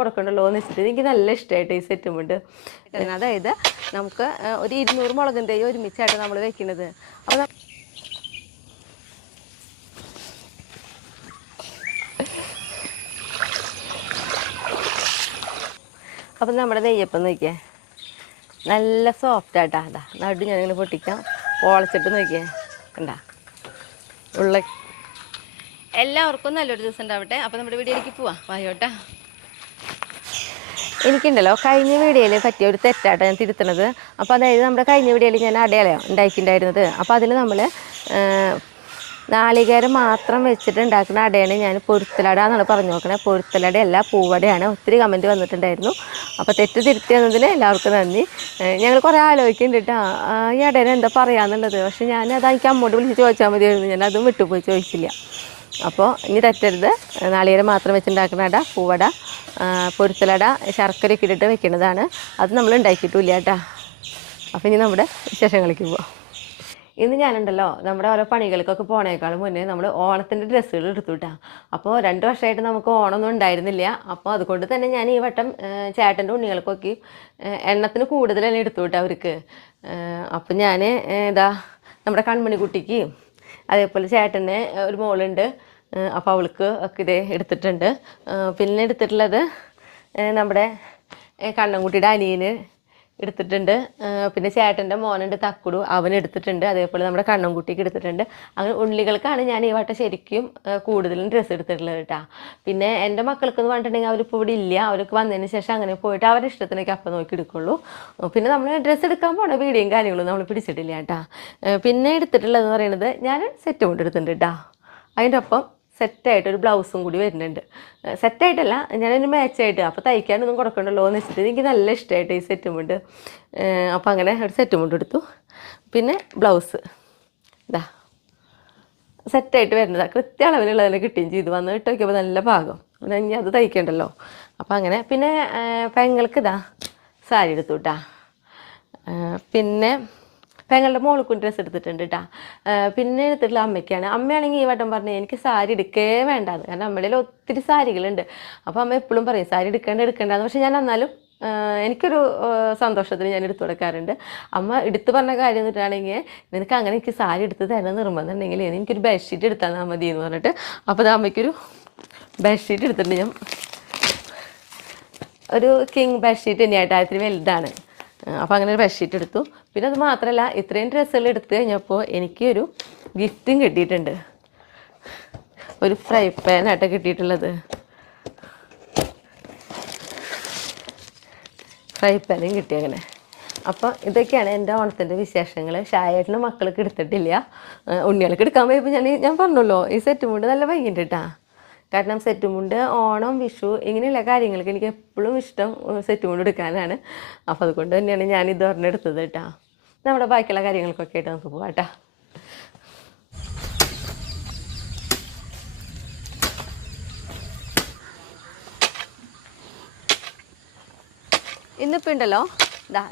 കൊടുക്കണ്ടല്ലോ എന്ന് വെച്ചിട്ട് എനിക്ക് നല്ല ഇഷ്ടമായിട്ട് ഈ സെറ്റുമുണ്ട്. അതായത് നമുക്ക് ഒരു 200 മുളകിൻ്റെ ഒരുമിച്ചായിട്ട് നമ്മൾ വെക്കുന്നത്. അപ്പം നമ്മുടെ നെയ്യപ്പം നോക്കിയേ, നല്ല സോഫ്റ്റ് ആയിട്ടാ. അതാ നടു ഞാനിങ്ങനെ പൊട്ടിക്കാം, പൊളച്ചിട്ട് നോക്കിയേ കണ്ടാ ഉള്ള. എല്ലാവർക്കും നല്ലൊരു ദിവസം ഉണ്ടാവട്ടെ. അപ്പോൾ നമ്മുടെ വീഡിയോയിലേക്ക് പോവാം, വായോട്ടാ. എനിക്കുണ്ടല്ലോ കഴിഞ്ഞ വീഡിയോയിൽ പറ്റിയ ഒരു തെറ്റാട്ടോ ഞാൻ തിരുത്തുന്നത്. അപ്പോൾ അതായത് നമ്മുടെ കഴിഞ്ഞ വീഡിയോയിൽ ഞാൻ അടയാളയോ ഉണ്ടാക്കിയിട്ടുണ്ടായിരുന്നത്. അപ്പോൾ അതിൽ നമ്മൾ നാളികേരം മാത്രം വെച്ചിട്ട് ഉണ്ടാക്കുന്ന അടയാണ് ഞാൻ പൊരുത്തലട എന്നാണ് പറഞ്ഞു നോക്കണേ. പൊരുത്തലടയല്ല, പൂവടയാണ്. ഒത്തിരി കമൻറ്റ് വന്നിട്ടുണ്ടായിരുന്നു. അപ്പോൾ തെറ്റ് തിരുത്തി തന്നതിന് എല്ലാവർക്കും നന്ദി. ഞങ്ങൾ കുറേ ആലോചിക്കുന്നുണ്ട് ഈ അടേനെ എന്താ പറയാന്നുള്ളത്. പക്ഷെ ഞാനത് എനിക്ക് അമ്മോട് വിളിച്ച് ചോദിച്ചാൽ മതിയായിരുന്നു, ഞാൻ അതും വിട്ടുപോയി ചോദിച്ചില്ല. അപ്പോൾ ഇനി തെറ്റരുത്. നാളികേരം മാത്രം വെച്ചുണ്ടാക്കുന്ന അട, പൂവട, പൊരുത്തലട ശർക്കരയൊക്കെ ഇട്ടിട്ട് വെക്കുന്നതാണ്. അത് നമ്മൾ ഉണ്ടാക്കിയിട്ടില്ല കേട്ടോ. അപ്പോൾ ഇനി നമ്മുടെ വിശേഷങ്ങളിലേക്ക് പോവാം. ഇന്ന് ഞാനുണ്ടല്ലോ നമ്മുടെ ഓരോ പണികൾക്കൊക്കെ പോണേക്കാളും മുന്നേ നമ്മൾ ഓണത്തിൻ്റെ ഡ്രസ്സുകൾ എടുത്തു കിട്ടാം. അപ്പോൾ 2 വർഷമായിട്ട് നമുക്ക് ഓണമൊന്നും ഉണ്ടായിരുന്നില്ല. അപ്പോൾ അതുകൊണ്ട് തന്നെ ഞാൻ ഈ വട്ടം ചേട്ടൻ്റെ ഉണ്ണികൾക്കൊക്കെ എണ്ണത്തിന് കൂടുതൽ തന്നെ എടുത്തു കിട്ടാം അവർക്ക്. അപ്പം ഞാൻ നമ്മുടെ കൺമണിക്കുട്ടിക്ക്, അതേപോലെ ചേട്ടന് ഒരു മോളുണ്ട്, അപ്പോൾ അവൾക്ക് ഒക്കെ ഇതേ എടുത്തിട്ടുണ്ട്. പിന്നെ എടുത്തിട്ടുള്ളത് നമ്മുടെ കണ്ണൻകുട്ടിയുടെ അനിയന് എടുത്തിട്ടുണ്ട്. പിന്നെ ചേട്ടൻ്റെ മോനുണ്ട് തക്കുടു, അവൻ എടുത്തിട്ടുണ്ട്. അതേപോലെ നമ്മുടെ കണ്ണൻകുട്ടിക്ക് എടുത്തിട്ടുണ്ട്. അങ്ങനെ ഉണ്ണികൾക്കാണ് ഞാൻ ഈ വട്ടം ശരിക്കും കൂടുതലും ഡ്രസ്സ് എടുത്തിട്ടുള്ളത് കേട്ടോ. പിന്നെ എൻ്റെ മക്കൾക്കെന്ന് പറഞ്ഞിട്ടുണ്ടെങ്കിൽ അവരിപ്പോൾ ഇവിടെ ഇല്ല. അവർക്ക് വന്നതിന് ശേഷം അങ്ങനെ പോയിട്ട് അവരുടെ ഇഷ്ടത്തിനൊക്കെ അപ്പം നോക്കി എടുക്കുള്ളൂ. പിന്നെ നമ്മൾ ഡ്രസ്സ് എടുക്കാൻ പോണ വീഡിയോയും കാര്യങ്ങളും നമ്മൾ പിടിച്ചിട്ടില്ല കേട്ടോ. പിന്നെ എടുത്തിട്ടുള്ളതെന്ന് പറയുന്നത് ഞാൻ സെറ്റ് കൊണ്ട് എടുത്തിട്ടുണ്ട് കേട്ടോ. അതിൻ്റെ ഒപ്പം സെറ്റായിട്ടൊരു ബ്ലൗസും കൂടി വരുന്നുണ്ട്. സെറ്റായിട്ടല്ല, ഞാനൊരു മാച്ചായിട്ട്. അപ്പോൾ തയ്ക്കാനൊന്നും കൊടുക്കണ്ടല്ലോ എന്ന് വെച്ചിട്ട് എനിക്ക് നല്ല ഇഷ്ടമായിട്ട് ഈ സെറ്റുമുണ്ട്. അപ്പോൾ അങ്ങനെ ഒരു സെറ്റുമുണ്ട് എടുത്തു. പിന്നെ ബ്ലൗസ് ഇതാ സെറ്റായിട്ട് വരുന്നത്, കൃത്യ അളവിലുള്ള തന്നെ കിട്ടുകയും ചെയ്തു. വന്ന് ഇട്ട് നോക്കിയപ്പോൾ നല്ല പാകം. പിന്നെ ഇനി അത് തയ്ക്കണ്ടല്ലോ. അപ്പോൾ അങ്ങനെ പിന്നെ പെങ്ങൾക്ക് ഇതാ സാരി എടുത്തു കേട്ടാ. പിന്നെ പെങ്ങളുടെ മോൾക്കും ഡ്രസ്സ് എടുത്തിട്ടുണ്ട് കേട്ടോ. പിന്നെ എടുത്തിട്ടുള്ള അമ്മയ്ക്കാണ്. അമ്മയാണെങ്കിൽ ഈ വട്ടം പറഞ്ഞത് എനിക്ക് സാരി എടുക്കേ വേണ്ടാന്ന്. കാരണം അമ്മയുടെ ഒത്തിരി സാരികളുണ്ട്. അപ്പോൾ അമ്മ എപ്പോഴും പറയും സാരി എടുക്കേണ്ടതെന്ന്. പക്ഷേ ഞാൻ എന്നാലും എനിക്കൊരു സന്തോഷത്തിന് ഞാൻ എടുത്തു കൊടുക്കാറുണ്ട്. അമ്മ എടുത്തു പറഞ്ഞ കാര്യം എന്നിട്ടാണെങ്കിൽ നിനക്ക് അങ്ങനെ എനിക്ക് സാരി എടുത്ത് തരണം നിർബന്ധമുണ്ടെങ്കിൽ എനിക്കൊരു ബെഡ്ഷീറ്റ് എടുത്താൽ മതി എന്ന് പറഞ്ഞിട്ട്. അപ്പോൾ അത് അമ്മയ്ക്കൊരു ബെഡ്ഷീറ്റ് എടുത്തിട്ടുണ്ട്. ഞാൻ ഒരു കിങ് ബെഡ്ഷീറ്റ് തന്നെയായിട്ട് അതിന് വലുതാണ്. അപ്പോൾ അങ്ങനെ ഒരു ബെഡ്ഷീറ്റ് എടുത്തു. പിന്നെ അത് മാത്രമല്ല, ഇത്രയും ഡ്രസ്സുകൾ എടുത്തു കഴിഞ്ഞപ്പോൾ എനിക്കൊരു ഗിഫ്റ്റും കിട്ടിയിട്ടുണ്ട്. ഒരു ഫ്രൈ പാനായിട്ട് കിട്ടിയിട്ടുള്ളത്. ഫ്രൈ പാനും കിട്ടി അങ്ങനെ. അപ്പോൾ ഇതൊക്കെയാണ് എൻ്റെ ഓണത്തിൻ്റെ വിശേഷങ്ങൾ. ഷായേട്ടന് മക്കൾക്ക് എടുത്തിട്ടില്ല. ഉണ്ണികൾക്ക് എടുക്കാൻ പോയപ്പോൾ ഞാൻ പറഞ്ഞല്ലോ ഈ സെറ്റ് മുണ്ട് നല്ല ഭംഗിയുണ്ട് കേട്ടോ. കാരണം സെറ്റ് മുണ്ട് ഓണം, വിഷു ഇങ്ങനെയുള്ള കാര്യങ്ങൾക്ക് എനിക്ക് എപ്പോഴും ഇഷ്ടം സെറ്റ് മുണ്ട് എടുക്കാനാണ്. അപ്പോൾ അതുകൊണ്ട് തന്നെയാണ് ഞാനിത് ഒരെണ്ണെടുത്തത് കേട്ടോ. നമ്മുടെ ബാക്കിയുള്ള കാര്യങ്ങൾക്കൊക്കെ ആയിട്ട് നമുക്ക് പോകാം കേട്ടോ. ഇന്നിപ്പോൾ ഉണ്ടല്ലോ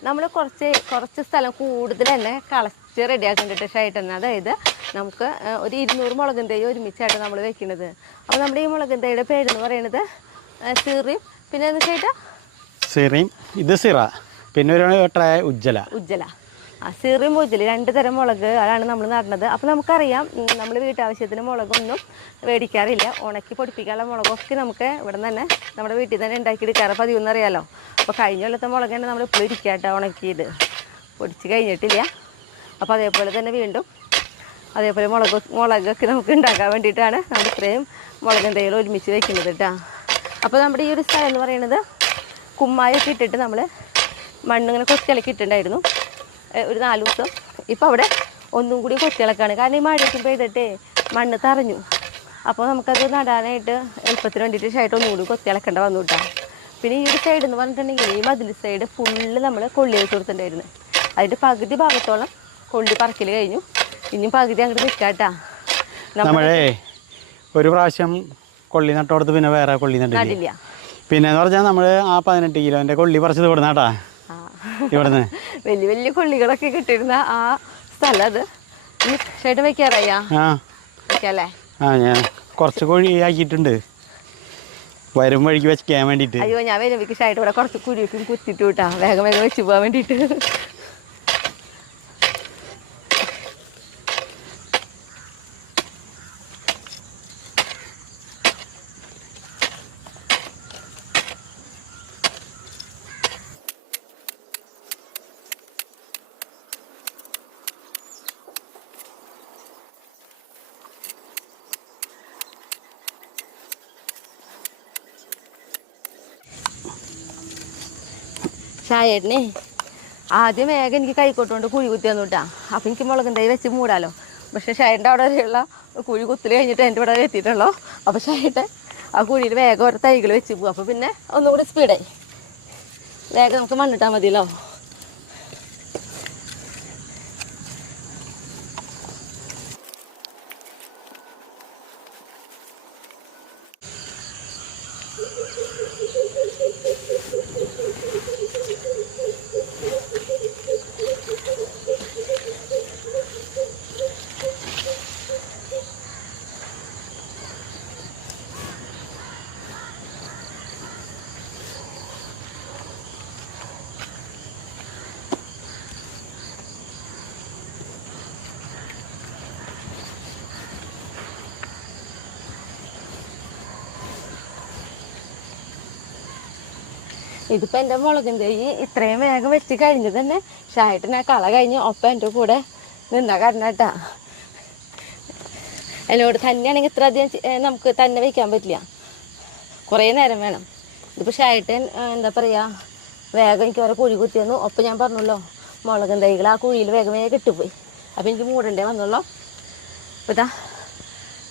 നമ്മൾ കുറച്ച് സ്ഥലം കൂടുതൽ തന്നെ കളച്ച് റെഡിയാക്കുന്നുണ്ട് ഷായിട്ടെന്ന്. അതായത് നമുക്ക് ഒരു 200 മുളകും തൈ ഒരുമിച്ചായിട്ട് നമ്മൾ വെക്കുന്നത്. അപ്പോൾ നമ്മുടെ ഈ മുളകും തൈയുടെ പേരെന്ന് പറയുന്നത് സിറിയും, പിന്നെ എന്ന് ചേട്ടാ സിറിയും, ഇത് സിറ, പിന്നെ ഒരു ഉജ്ജല. സിറിയും ഉജ്ജല 2 തരം മുളക് അതാണ് നമ്മൾ നടുന്നത്. അപ്പോൾ നമുക്കറിയാം നമ്മൾ വീട്ടാവശ്യത്തിന് മുളകൊന്നും മേടിക്കാറില്ല. ഉണക്കി പൊടിപ്പിക്കാനുള്ള മുളകൊക്കെ നമുക്ക് ഇവിടെ നിന്ന് തന്നെ നമ്മുടെ വീട്ടിൽ തന്നെ ഉണ്ടാക്കിയെടുക്കാറ് പതിവെന്ന് അറിയാമല്ലോ. അപ്പോൾ കഴിഞ്ഞ കൊല്ലത്തെ മുളക് തന്നെ നമ്മൾ ഇപ്പോൾ ഇരിക്കാട്ടോ ഉണക്കിയത്, പൊടിച്ച് കഴിഞ്ഞിട്ടില്ല. അപ്പോൾ അതേപോലെ തന്നെ വീണ്ടും അതേപോലെ മുളകൊക്കെ നമുക്ക് ഉണ്ടാക്കാൻ വേണ്ടിയിട്ടാണ് നമ്മൾ ഇത്രയും മുളകും തൈകൾ ഒരുമിച്ച് വെക്കുന്നത് കേട്ടോ. അപ്പോൾ നമ്മുടെ ഈ ഒരു സ്ഥലം എന്ന് പറയുന്നത് കുമ്മായൊക്കെ ഇട്ടിട്ട് നമ്മൾ മണ്ണിങ്ങനെ കൊത്തിയിളക്കി ഇട്ടിട്ടുണ്ടായിരുന്നു ഒരു 4 ദിവസം. ഇപ്പോൾ അവിടെ ഒന്നും കൂടി കൊത്തിയിളക്കാണ്. കാരണം ഈ മഴയ്ക്ക് പെയ്തിട്ടേ മണ്ണ് തറഞ്ഞു. അപ്പോൾ നമുക്കത് നടാനായിട്ട് എളുപ്പത്തിന് വേണ്ടിയിട്ട് ഷായിട്ട് ഒന്നുകൂടി കൊത്തിയിളക്കേണ്ട വന്നു കേട്ടോ. പിന്നെ ഈ ഒരു സൈഡ് എന്ന് പറഞ്ഞിട്ടുണ്ടെങ്കിൽ ഈ മതിൽ സൈഡ് ഫുള്ള് നമ്മൾ കൊള്ളി വെച്ച് കൊടുത്തിട്ടുണ്ടായിരുന്നു. അതിൻ്റെ പകുതി ഭാഗത്തോളം കൊള്ളി പറക്കൽ കഴിഞ്ഞു. ഇനിയും പകുതി അങ്ങോട്ട് നിൽക്കാട്ടാ. നമ്മളേ ഒരു പ്രാവശ്യം കൊള്ളി നട്ടോടത്ത് പിന്നെ വേറെ കൊള്ളി നട്ടില്ല. പിന്നെ എന്ന് പറഞ്ഞാൽ നമ്മൾ ആ 18 കിലോൻ്റെ കൊള്ളി പറിച്ചത് കൊടുന്നാട്ടാ ഇവിടുന്ന്. വലിയ വലിയ കൊള്ളികളൊക്കെ കിട്ടിയിരുന്ന ആ സ്ഥലം അത് ചേട്ടൻ വെക്കാറായാ വെക്കല്ലേ? ഞാൻ കുറച്ച് കോഴി ആക്കിയിട്ടുണ്ട്. വരും വഴിക്ക് വെക്കാൻ വേണ്ടിയിട്ട്. അയ്യോ ഞാൻ വരുമ്പോഴേക്ക് ഷായിട്ട് ഇവിടെ കുറച്ച് കുരുക്കും കുത്തിട്ട് വിട്ടാ വേഗം വേഗം വെച്ച് പോകാൻ വേണ്ടിയിട്ട്. ഷായേട്ടനെ ആദ്യം വേഗം എനിക്ക് കൈക്കോട്ടുകൊണ്ട് കുഴി കുത്തി തന്നു കേട്ടാ. അപ്പം എനിക്ക് മുളകും തൈ വെച്ച് മൂടാലോ. പക്ഷേ ഷായേട്ടൻ്റെ അവിടെ വരെയുള്ള കുഴി കുത്തിൽ കഴിഞ്ഞിട്ട് എൻ്റെ ഇവിടെ എത്തിയിട്ടുള്ളൂ. അപ്പോൾ ഷായേട്ടൻ ആ കുഴിയിൽ വേഗം ഓരോ തൈകൾ വെച്ച് പോകും. അപ്പോൾ പിന്നെ ഒന്നുകൂടി സ്പീഡായി വേഗം നമുക്ക് മണ്ണിട്ടാൽ മതിയല്ലോ. ഇതിപ്പോൾ എൻ്റെ മുളകും തൈ ഇത്രയും വേഗം വെച്ച് കഴിഞ്ഞ് തന്നെ ഷായിട്ട് ഞാൻ കള കഴിഞ്ഞ് ഒപ്പം എൻ്റെ കൂടെ നിന്നാ കാരണട്ടാ. എന്നോട് തന്നെയാണെങ്കിൽ ഇത്ര അധികം നമുക്ക് തന്നെ വയ്ക്കാൻ പറ്റില്ല, കുറേ നേരം വേണം. ഇതിപ്പോൾ ഷായിട്ട് എന്താ പറയുക വേഗം എനിക്ക് ഓരോ കുഴി കുത്തി തന്നു. ഒപ്പം ഞാൻ പറഞ്ഞല്ലോ മുളകും തൈകൾ ആ കുഴിയിൽ വേഗം വേഗം കിട്ടിപ്പോയി. അപ്പോൾ എനിക്ക് മൂടണ്ടേ വന്നുള്ളൂ. അപ്പോൾ ഇതാ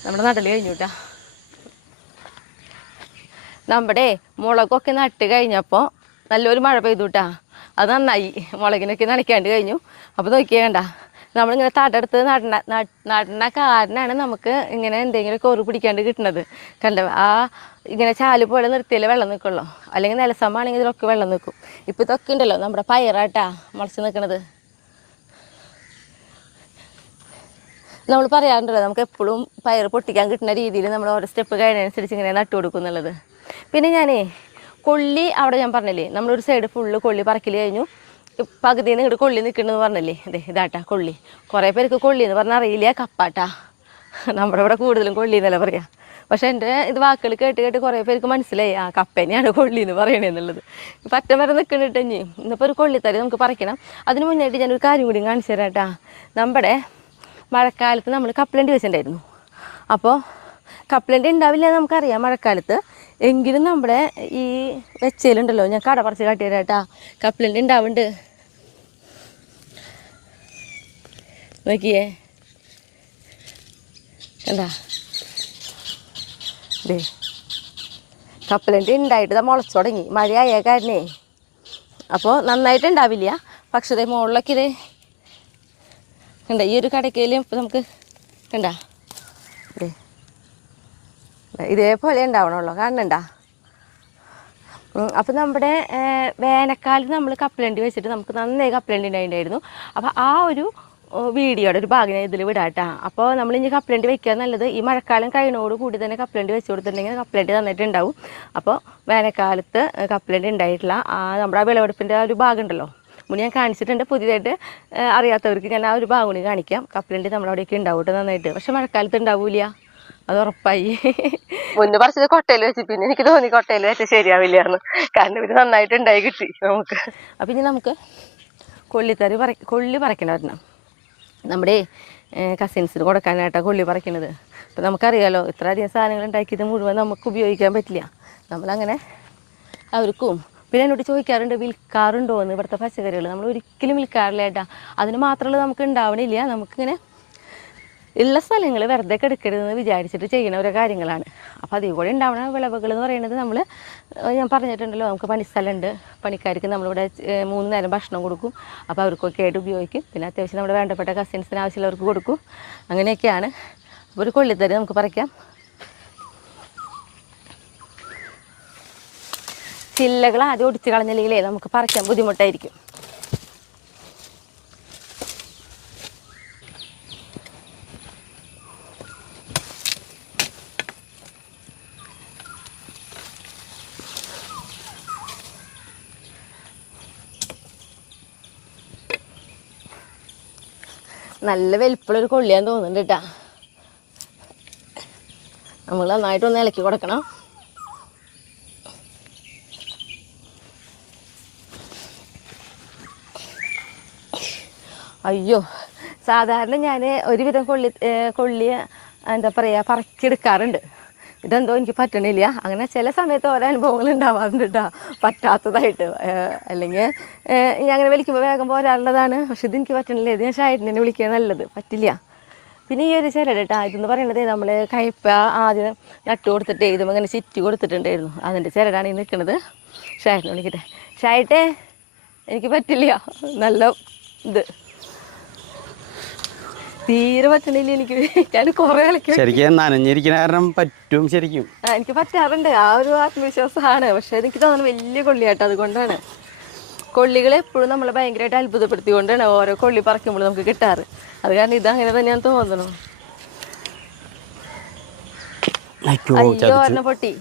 നമ്മുടെ നടൽ കഴിഞ്ഞു കേട്ടാ. നമ്മുടെ മുളകൊക്കെ നട്ട് കഴിഞ്ഞപ്പോൾ നല്ലൊരു മഴ പെയ്തു കേട്ടാ. അത് നന്നായി, മുളകിനൊക്കെ നനയ്ക്കാണ്ട് കഴിഞ്ഞു. അപ്പോൾ നോക്കിയേണ്ട നമ്മളിങ്ങനെ തടെടുത്ത് നടണ കാരനാണ് നമുക്ക് ഇങ്ങനെ എന്തെങ്കിലുമൊക്കെ ഒറു പിടിക്കാണ്ട് കിട്ടുന്നത്. കണ്ട ആ ഇങ്ങനെ ചാല് പോലെ നിർത്തിയാലേ വെള്ളം നിൽക്കുള്ളൂ, അല്ലെങ്കിൽ നിലസമാണെങ്കിൽ ഇതിലൊക്കെ വെള്ളം നിൽക്കും. ഇപ്പോൾ ഇതൊക്കെ ഉണ്ടല്ലോ നമ്മുടെ പയറാട്ടാ മുളച്ച് നിൽക്കണത്. നമ്മൾ പറയാറുണ്ടല്ലോ നമുക്ക് എപ്പോഴും പയർ പൊട്ടിക്കാൻ കിട്ടുന്ന രീതിയിൽ നമ്മൾ ഓരോ സ്റ്റെപ്പ് കഴിയുന്നതനുസരിച്ച് ഇങ്ങനെ നട്ടു കൊടുക്കും എന്നുള്ളത്. പിന്നെ ഞാനേ കൊള്ളി അവിടെ ഞാൻ പറഞ്ഞില്ലേ നമ്മളൊരു സൈഡ് ഫുള്ള് കൊള്ളി പറക്കൽ കഴിഞ്ഞു. പകുതിയിൽ നിന്ന് ഇങ്ങോട്ട് കൊള്ളി നിൽക്കണമെന്ന് പറഞ്ഞില്ലേ, അതെ ഇതാട്ടാ കൊള്ളി. കുറേ പേർക്ക് കൊള്ളി എന്ന് പറഞ്ഞാൽ അറിയില്ല, കപ്പാട്ടാ. നമ്മുടെ ഇവിടെ കൂടുതലും കൊള്ളി എന്നല്ല പറയാം. പക്ഷേ എൻ്റെ ഇത് വാക്കുകൾ കേട്ട് കേട്ട് കുറേ പേർക്ക് മനസ്സിലായി ആ കപ്പേനെയാണ് കൊള്ളി എന്ന് പറയണേന്നുള്ളത്. പറ്റം വരെ നിൽക്കുന്നുണ്ട് ഇനി ഇന്നിപ്പോൾ ഒരു കൊള്ളിത്തരി നമുക്ക് പറിക്കണം. അതിന് മുന്നായിട്ട് ഞാനൊരു കാര്യം കൂടി കാണിച്ചു തരാം കേട്ടാ. നമ്മുടെ മഴക്കാലത്ത് നമ്മൾ കപ്പലണ്ടി വെച്ചിട്ടുണ്ടായിരുന്നു. അപ്പോൾ കപ്പലണ്ടി ഉണ്ടാവില്ല നമുക്കറിയാം മഴക്കാലത്ത്, എങ്കിലും നമ്മുടെ ഈ വെച്ചയിലുണ്ടല്ലോ ഞാൻ കട പറിച്ച് കാട്ടിത്തരാം കേട്ടാ. കപ്പലണ്ടി ഉണ്ടാവുന്നുണ്ട്, നോക്കിയേ എന്താ ദേ കപ്പലണ്ടി ഉണ്ടായിട്ട് മുളച്ചു തുടങ്ങി, മഴയായ കാരണേ. അപ്പോൾ നന്നായിട്ട് ഉണ്ടാവില്ല, പക്ഷേ ഇതേ മുകളിലൊക്കെ ഇതേ കണ്ട ഈ ഒരു കടക്കയിലും ഇപ്പം നമുക്ക് കണ്ട ഇതേ ഇതേപോലെ ഉണ്ടാവണമല്ലോ, കാണുന്നുണ്ടാ. അപ്പോൾ നമ്മുടെ വേനൽക്കാലത്ത് നമ്മൾ കപ്പലണ്ടി വെച്ചിട്ട് നമുക്ക് നന്നായി കപ്പലണ്ടി ഉണ്ടായിട്ടുണ്ടായിരുന്നു. അപ്പോൾ ആ ഒരു വീഡിയോയുടെ ഒരു ഭാഗം ഇതിൽ വിടാട്ടാ. അപ്പോൾ നമ്മളിനി കപ്പലണ്ടി വെക്കുക നല്ലത് ഈ മഴക്കാലം കഴിയുന്നതോട് കൂടി തന്നെ കപ്പലണ്ടി വെച്ച് കൊടുത്തിട്ടുണ്ടെങ്കിൽ കപ്പലണ്ടി നന്നായിട്ട് ഉണ്ടാവും. അപ്പോൾ വേനൽക്കാലത്ത് കപ്പലണ്ടി ഉണ്ടായിട്ടില്ല നമ്മുടെ ആ വിളവെടുപ്പിൻ്റെ ഒരു ഭാഗം ഉണ്ടല്ലോ, മുന്നേ ഞാൻ കാണിച്ചിട്ടുണ്ട്. പുതിയതായിട്ട് അറിയാത്തവർക്ക് ഞാൻ ആ ഒരു ഭാഗം കൂടി കാണിക്കാം. കപ്പലണ്ടി നമ്മളവിടെയൊക്കെ ഉണ്ടാവും നന്നായിട്ട്, പക്ഷെ മഴക്കാലത്ത് ഉണ്ടാവില്ല, അത് ഉറപ്പായി. മുന്നേ പറിച്ചത് കൊട്ടയിൽ വെച്ച്, പിന്നെ എനിക്ക് തോന്നി കൊട്ടയിൽ വെച്ച് ശരിയാവില്ല എന്ന്, കാരണം ഇത് നന്നായിട്ട് ഉണ്ടായി കിട്ടി നമുക്ക്. അപ്പം ഇനി നമുക്ക് കൊള്ളി പറിക്കണം വരണം. നമ്മുടെ കസിൻസിന് കൊടുക്കാനായിട്ടാണ് കൊള്ളി പറിക്കുന്നത്. അപ്പം നമുക്കറിയാലോ ഇത്ര അധികം സാധനങ്ങൾ ഉണ്ടാക്കിയത് മുഴുവൻ നമുക്ക് ഉപയോഗിക്കാൻ പറ്റില്ല. നമ്മളങ്ങനെ അവർക്കും പിന്നെ എന്നോട് ചോദിക്കാറുണ്ട് വിൽക്കാറുണ്ടോ എന്ന് ഇവിടുത്തെ പച്ചക്കറികൾ. നമ്മൾ ഒരിക്കലും വിൽക്കാറില്ല ഏട്ടാ, അതിന് മാത്രമുള്ള നമുക്ക് ഉണ്ടാവണില്ല. നമുക്കിങ്ങനെ ഉള്ള സ്ഥലങ്ങൾ വെറുതെ കിടക്കരുതെന്ന് വിചാരിച്ചിട്ട് ചെയ്യുന്ന ഓരോ കാര്യങ്ങളാണ്. അപ്പോൾ അതിൽ കൂടെ ഉണ്ടാവുന്ന വിളവുകൾ എന്ന് പറയുന്നത് നമ്മൾ ഞാൻ പറഞ്ഞിട്ടുണ്ടല്ലോ നമുക്ക് പണിസ്ഥലമുണ്ട്, പണിക്കാർക്ക് നമ്മളിവിടെ 3 നേരം ഭക്ഷണം കൊടുക്കും. അപ്പോൾ അവർക്കൊക്കെ ആയിട്ട് ഉപയോഗിക്കും. പിന്നെ അത്യാവശ്യം നമ്മുടെ വേണ്ടപ്പെട്ട കസിൻസിന് ആവശ്യമുള്ളവർക്ക് കൊടുക്കും. അങ്ങനെയൊക്കെയാണ്. അപ്പോൾ ഒരു കൊള്ളിത്തരി നമുക്ക് പറിക്കാം. ചില്ലകൾ ആദ്യം ഒടിച്ച് കളഞ്ഞില്ലെങ്കിലേ നമുക്ക് പറിക്കാൻ ബുദ്ധിമുട്ടായിരിക്കും. നല്ല വലിപ്പമുള്ളൊരു കൊള്ളിയാന്ന് തോന്നുന്നുണ്ട് കേട്ടാ. നമ്മൾ നന്നായിട്ടൊന്ന് ഇളക്കി കൊടുക്കണം. അയ്യോ, സാധാരണ ഞാൻ ഒരുവിധം കൊള്ളി എന്താ പറയുക പറക്കിയെടുക്കാറുണ്ട്. ഇതെന്തോ എനിക്ക് പറ്റണില്ല. അങ്ങനെ ചില സമയത്ത് ഓരോ അനുഭവങ്ങൾ ഉണ്ടാവാറുണ്ട് കേട്ടോ, പറ്റാത്തതായിട്ട്. അല്ലെങ്കിൽ ഞാൻ അങ്ങനെ വിളിക്കുമ്പോൾ വേഗം പോരാറുള്ളതാണ്. പക്ഷെ ഇതെനിക്ക് പറ്റണില്ല. ഇത് ഞാൻ ഷായിട്ടിനെ വിളിക്കുക നല്ലത്, പറ്റില്ല. പിന്നെ ഈ ഒരു ചിരട് കേട്ടോ, ഇതെന്ന് പറയുന്നത് നമ്മൾ കയ്പ ആദ്യം നട്ട് കൊടുത്തിട്ട് ഇതും അങ്ങനെ ചുറ്റി കൊടുത്തിട്ടുണ്ടായിരുന്നു. അതിൻ്റെ ചിരടാണ് ഈ നിൽക്കുന്നത്. ഷായിട്ടിനെ വിളിക്കട്ടെ. ഷായിട്ടേ, എനിക്ക് പറ്റില്ല. നല്ല ഇത് തീരെ പറ്റണില്ല എനിക്ക്. ഞാൻ കുറേ കളിക്കും. ശരിക്കും നനഞ്ഞിരിക്കുന്ന കാരണം പറ്റും. ശരിക്കും എനിക്ക് പറ്റാറുണ്ട്. ആ ഒരു ആത്മവിശ്വാസമാണ്. പക്ഷെ എനിക്ക് തോന്നുന്നു വലിയ കൊള്ളിയാട്ടോ. അതുകൊണ്ടാണ് കൊള്ളികൾ എപ്പോഴും നമ്മളെ ഭയങ്കരമായിട്ട് അത്ഭുതപ്പെടുത്തിക്കൊണ്ടാണ് ഓരോ കൊള്ളി പറിക്കുമ്പോൾ നമുക്ക് കിട്ടാറ്. അത് കാരണം ഇതങ്ങനെ തന്നെയാണ് തോന്നുന്നു. അയ്യോ, ഒരെണ്ണം പൊട്ടി.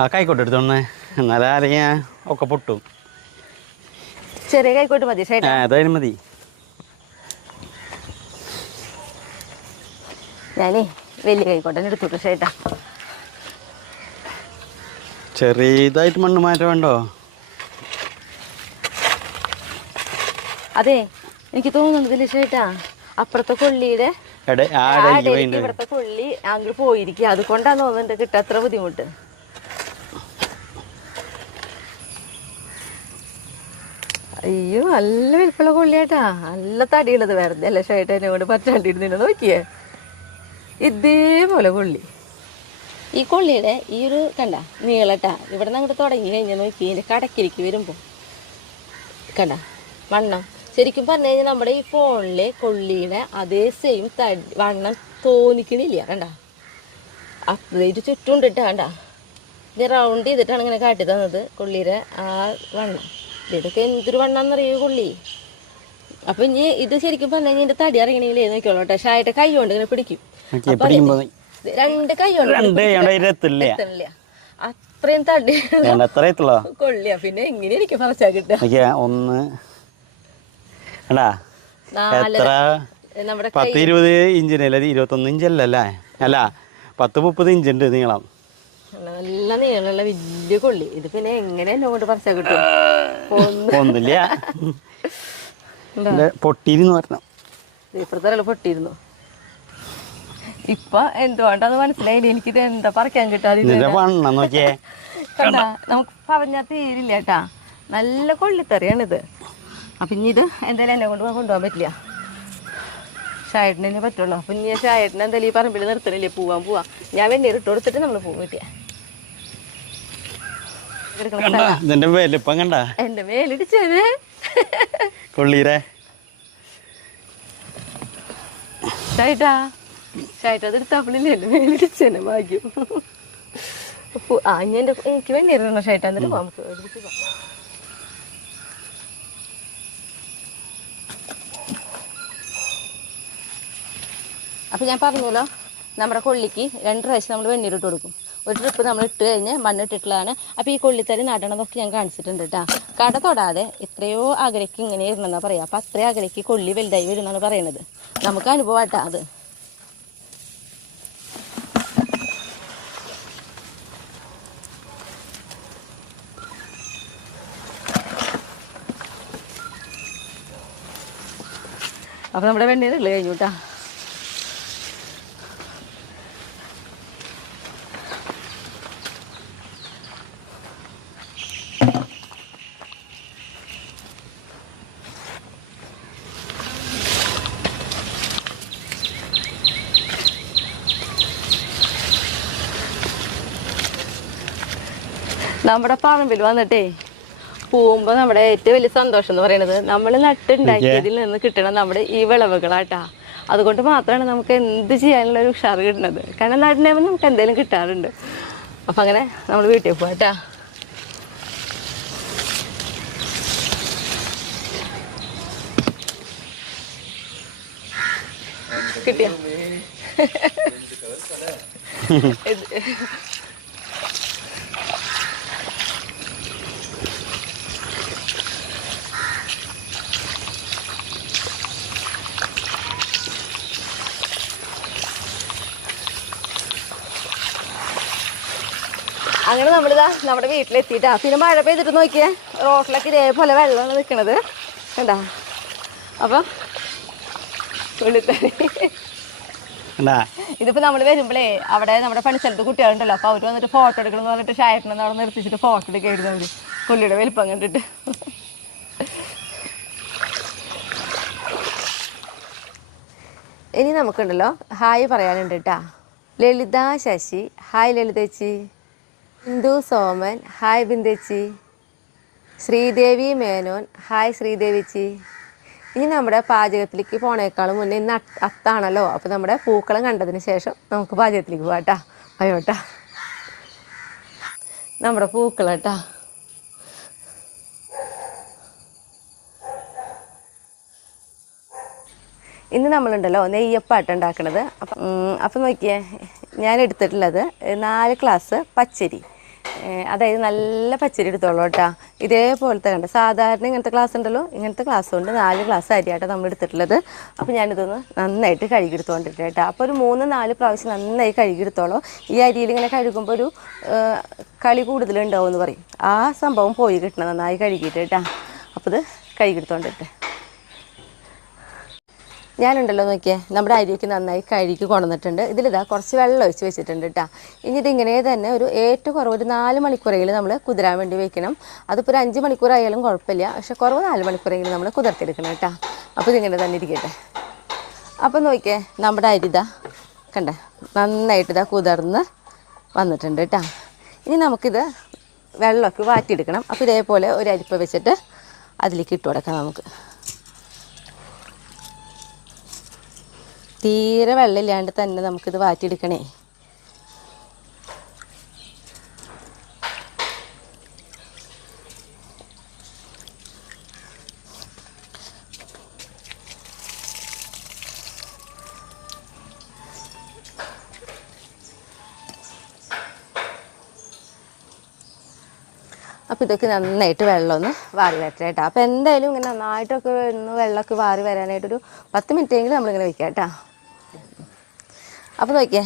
ആ കൈക്കോട്ട് എടുത്തോണേ, എന്നാലും ആരെങ്കിലും ഒക്കെ പൊട്ടും. ചെറിയ കൈക്കോട്ട് മതി ഷൈറ്റാ. അതായാലും മതി. ഞാനേ വലിയ കൈക്കോട്ടനെ എടുത്തോട്ടെ ഷൈറ്റാ. ചെറിയതായിട്ട് മണ്ണ് മാറ്റം വേണ്ടോ? അതെ, എനിക്ക് തോന്നുന്നതില്ല ഷൈറ്റാ, അപ്പുറത്തെ കൊള്ളിയുടെ ഇവിടുത്തെ കൊള്ളി അങ്ങോട്ട് പോയിരിക്കുക. അതുകൊണ്ടാണ് തോന്നുന്നുണ്ട് കിട്ടാത്ര ബുദ്ധിമുട്ട്. അയ്യോ, നല്ല വലിപ്പുള്ള കൊള്ളിയാട്ടാ, നല്ല തടിയുള്ളത്. വെറുതെ അല്ല ഷൈട്ട് എന്നെ കൊണ്ട് പറ്റാണ്ടിരുന്നു. നോക്കിയേ, ഇതേപോലെ കൊള്ളി. ഈ കൊള്ളിയുടെ ഈ ഒരു കണ്ട നീളട്ടാ, ഇവിടെ നിന്ന് അങ്ങോട്ട് തുടങ്ങി കഴിഞ്ഞാൽ നോക്കി ഇതിൻ്റെ കടക്കിലേക്ക് വരുമ്പോൾ കണ്ട വണ്ണം. ശരിക്കും പറഞ്ഞു കഴിഞ്ഞാൽ നമ്മുടെ ഈ ഫോണിലെ കൊള്ളിയുടെ അതേ സെയിം വണ്ണം തോന്നിക്കണില്ല. കണ്ട ഇത് ചുറ്റും ഇട്ടാ കണ്ട, ഇത് റൗണ്ട് ചെയ്തിട്ടാണ് ഇങ്ങനെ കാട്ടി തന്നത് കൊള്ളിയുടെ ആ വണ്ണം. ഇതൊക്കെ എന്തൊരു വണ്ണാന്നറിയോ കൊള്ളി. അപ്പൊ ഇനി ഇത് ശരിക്കും പറഞ്ഞു കഴിഞ്ഞാൽ ഇതിന്റെ തടി ഇറങ്ങണമെങ്കിലേ നോക്കിയോളൂ കേട്ടോ. ഷായിട്ട് കൈ കൊണ്ട് ഇങ്ങനെ പിടിക്കും. രണ്ട് കൈ കൊണ്ട് എത്തണില്ല, അത്രയും തടി കൊള്ളിയാ. പിന്നെ എങ്ങനെ എനിക്ക് പറിച്ചാ കിട്ടുക? നമ്മുടെ 10-20 ഇഞ്ചിനല്ലേ, 21 ഇഞ്ചല്ലേ, അല്ല 10-30 ഇഞ്ചുണ്ട് നീളം. നല്ല നീളമുള്ള വലിയ കൊള്ളി. ഇത് പിന്നെ എങ്ങനെ എന്നെ കൊണ്ട് പറിച്ചാ കിട്ടും? ഒന്നില്ല, പൊട്ടിയിരുന്നു പറഞ്ഞു. ഇപ്പുറത്തെ പൊട്ടിയിരുന്നു. ഇപ്പൊ എന്തുകൊണ്ടാന്ന് മനസ്സിലായില്ല. എനിക്കിത് എന്താ പറിക്കാൻ കിട്ടാതെ നോക്കിയേ. കണ്ടാ, നമുക്ക് പറഞ്ഞാൽ തീരില്ല കേട്ടാ. നല്ല കൊള്ളിത്തറിയാണിത്. അപ്പൊ ഇനി ഇത് എന്തായാലും എന്നെ കൊണ്ട് കൊണ്ടുപോകാൻ പറ്റില്ല. ഷായിട്ടിനെ പറ്റുള്ളൂ. അപ്പൊ ഇനി ഷായിട്ടിനെ എന്തായാലും ഈ പറമ്പിൽ നിർത്തണില്ലേ, പോവാ. ഞാൻ വെണ്ണീർ ഇട്ട് കൊടുത്തിട്ട് നമ്മൾ പോകും കിട്ടിയ. എന്റെ മേലിടിച്ചത് കൊള്ളീരെ ഷായിട്ടാ അത് എടുത്തപ്പോഴില്ലല്ലോ മേലിടിച്ചെന്നെ ഭാഗ്യം. ഇനി എനിക്ക് വെണ്ണീറിടണോ ഷായിട്ടാ? എന്നിട്ട് പോകാം. അപ്പോൾ ഞാൻ പറഞ്ഞല്ലോ, നമ്മുടെ കൊള്ളിക്ക് 2 പ്രാവശ്യം നമ്മൾ വെണ്ണീരിട്ട് കൊടുക്കും. ഒരു ട്രിപ്പ് നമ്മൾ ഇട്ട് കഴിഞ്ഞ് മണ്ണിട്ടിട്ടുള്ളതാണ്. അപ്പോൾ ഈ കൊള്ളിത്തരി നടണതൊക്കെ ഞാൻ കാണിച്ചിട്ടുണ്ട് കേട്ടോ. കട തൊടാതെ എത്രയോ അകലേക്ക് ഇങ്ങനെ ഇരുന്നെന്നാണ് പറയുക. അപ്പോൾ അത്രയും അകലേക്ക് കൊള്ളി വലുതായി വരും എന്നാണ് പറയുന്നത്. നമുക്ക് അനുഭവമായിട്ടാ അത്. അപ്പോൾ നമ്മുടെ വെണ്ണീരുള്ള കഴിഞ്ഞു കേട്ടോ. നമ്മുടെ പറമ്പിൽ വന്നിട്ടേ പോകുമ്പോൾ നമ്മുടെ ഏറ്റവും വലിയ സന്തോഷം എന്ന് പറയുന്നത് നമ്മൾ നട്ടുണ്ടാക്കിയതിൽ നിന്ന് കിട്ടണം നമ്മുടെ ഈ വിളവുകളാട്ടാ. അതുകൊണ്ട് മാത്രമാണ് നമുക്ക് എന്ത് ചെയ്യാനുള്ള ഒരു ഉഷാറ് കിട്ടുന്നത്. കാരണം നടുന്നേമ്പോൾ നമുക്ക് എന്തെങ്കിലും കിട്ടാറുണ്ട്. അപ്പം അങ്ങനെ നമ്മൾ വീട്ടിൽ പോകാട്ടാ. കിട്ടിയ അങ്ങനെ നമ്മളിതാ നമ്മുടെ വീട്ടിലെത്തിയിട്ടാ. പിന്നെ മഴ പെയ്തിട്ട് നോക്കിയേ, റോട്ടിലൊക്കെ ഇതേപോലെ വെള്ളമാണ് നിൽക്കണത് കണ്ടാ. അപ്പം ഇതിപ്പോൾ നമ്മൾ വരുമ്പോഴേ അവിടെ നമ്മുടെ പണിസ്ഥലത്ത് കുട്ടികളുണ്ടല്ലോ, അപ്പോൾ അവർ വന്നിട്ട് ഫോട്ടോ എടുക്കണം എന്ന് പറഞ്ഞിട്ട് ഷായട്ടനെന്ന് അവിടെ നിർത്തിച്ചിട്ട് ഫോട്ടോ എടുക്കായിരുന്നു അവർ, പുള്ളിയുടെ വലിപ്പം കണ്ടിട്ട്. ഇനി നമുക്കുണ്ടല്ലോ ഹായ് പറയാനുണ്ട് കേട്ടാ. ലളിത ശശി, ഹായ് ലളിതേച്ചി. ബിന്ദു സോമൻ, ഹായ് ബിന്ദേച്ചി. ശ്രീദേവി മേനോൻ, ഹായ് ശ്രീദേവിച്ചി. ഇനി നമ്മുടെ പാചകത്തിലേക്ക് പോണേക്കാളും മുന്നേ ഇന്ന് അത്താണല്ലോ, അപ്പോൾ നമ്മുടെ പൂക്കളം കണ്ടതിന് ശേഷം നമുക്ക് പാചകത്തിലേക്ക് പോകാട്ടാ. അയ്യോട്ടാ നമ്മുടെ പൂക്കളം കേട്ടാ. ഇന്ന് നമ്മളുണ്ടല്ലോ നെയ്യപ്പാട്ട് ഉണ്ടാക്കണത്. അപ്പം നോക്കിയേ, ഞാൻ എടുത്തിട്ടുള്ളത് 4 ഗ്ലാസ് പച്ചരി, അതായത് നല്ല പച്ചരി എടുത്തോളൂ കേട്ടോ. ഇതേപോലത്തെ കണ്ട് സാധാരണ ഇങ്ങനത്തെ ഗ്ലാസ് ഉണ്ടല്ലോ, ഇങ്ങനത്തെ ഗ്ലാസ് കൊണ്ട് 4 ഗ്ലാസ് അരിയാട്ടോ നമ്മൾ എടുത്തിട്ടുള്ളത്. അപ്പോൾ ഞാനിതൊന്ന് നന്നായിട്ട് കഴുകിയെടുത്തോണ്ടിട്ട് കേട്ടോ. അപ്പോൾ ഒരു 3-4 പ്രാവശ്യം നന്നായി കഴുകിയെടുത്തോളൂ. ഈ അരിയിൽ ഇങ്ങനെ കഴുകുമ്പോൾ ഒരു കളി കൂടുതലുണ്ടാവും എന്ന് പറയും, ആ സംഭവം പോയി കിട്ടണം നന്നായി കഴുകിയിട്ട് കേട്ടോ. അപ്പോൾ ഇത് കഴുകിയെടുത്തോണ്ടിട്ട് ഞാനുണ്ടല്ലോ നോക്കിയേ, നമ്മുടെ അരിയൊക്കെ നന്നായി കഴുകി കൊണ്ടുവന്നിട്ടുണ്ട്. ഇതിലിതാ കുറച്ച് വെള്ളം ഒഴിച്ച് വെച്ചിട്ടുണ്ട് കേട്ടോ. ഇനി ഇതിങ്ങനെ തന്നെ ഒരു ഏറ്റവും കുറവ് ഒരു 4 മണിക്കൂറെങ്കിലും നമ്മൾ കുതിരാൻ വേണ്ടി വെക്കണം. അതിപ്പോൾ ഒരു 5 മണിക്കൂറായാലും കുഴപ്പമില്ല, പക്ഷെ കുറവ് 4 മണിക്കൂറെങ്കിലും നമ്മൾ കുതിർത്തെടുക്കണം കേട്ടോ. അപ്പോൾ ഇതിങ്ങനെ തന്നെ ഇരിക്കട്ടെ. അപ്പോൾ നോക്കിയേ, നമ്മുടെ അരിതാ കണ്ടേ നന്നായിട്ട് ഇതാ കുതിർന്ന് വന്നിട്ടുണ്ട് കേട്ടോ. ഇനി നമുക്കിത് വെള്ളമൊക്കെ വാറ്റിയെടുക്കണം. അപ്പോൾ ഇതേപോലെ ഒരു അരിപ്പ വെച്ചിട്ട് അതിലേക്ക് ഇട്ട് കൊടുക്കാം. നമുക്ക് തീരെ വെള്ളമില്ലാണ്ട് തന്നെ നമുക്കിത് വാറ്റിയെടുക്കണേ. അപ്പോൾ ഇതൊക്കെ നന്നായിട്ട് വെള്ളമൊന്ന് വാരി വരട്ടെ കേട്ടോ. അപ്പോൾ എന്തായാലും ഇങ്ങനെ നന്നായിട്ടൊക്കെ ഒന്ന് വെള്ളമൊക്കെ വാരി വരാനായിട്ടൊരു 10 മിനിറ്റെങ്കിലും നമ്മളിങ്ങനെ വയ്ക്കാം കേട്ടോ. അപ്പോൾ നോക്കിയേ,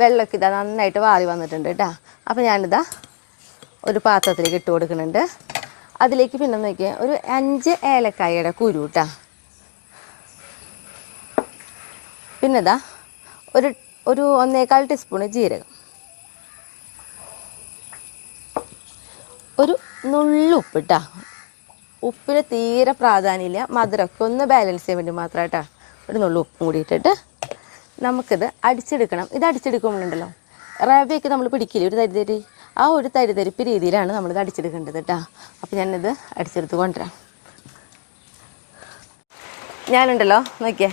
വെള്ളമൊക്കെ ഇതാ നന്നായിട്ട് വാരി വന്നിട്ടുണ്ട് കേട്ടോ. അപ്പോൾ ഞാനിതാ ഒരു പാത്രത്തിലേക്ക് ഇട്ട് കൊടുക്കുന്നുണ്ട്. അതിലേക്ക് പിന്നെ നോക്കിയാൽ ഒരു 5 ഏലക്കായയുടെ കുരു കേട്ടോ. പിന്നെ ഇതാ ഒരു 1.25 ടീസ്പൂണ് ജീരകം, ഒരു നുള്ളുപ്പ് കേട്ടോ. ഉപ്പിന് തീരെ പ്രാധാന്യമില്ല, മധുരമൊക്കെ ഒന്ന് ബാലൻസ് ചെയ്യാൻ വേണ്ടി മാത്രം കേട്ടോ. ഒരു നുള്ളു ഉപ്പും കൂടി ഇട്ടിട്ട് നമുക്കിത് അടിച്ചെടുക്കണം. ഇത് അടിച്ചെടുക്കുമ്പോഴുണ്ടല്ലോ റവയൊക്കെ നമ്മൾ പിടിക്കില്ല, ഒരു തരിതരി, ആ ഒരു തരിതരിപ്പ് രീതിയിലാണ് നമ്മളിത് അടിച്ചെടുക്കേണ്ടത് കേട്ടോ. അപ്പോൾ ഞാനിത് അടിച്ചെടുത്ത് കൊണ്ടുവരാം. ഞാനുണ്ടല്ലോ നോക്കിയേ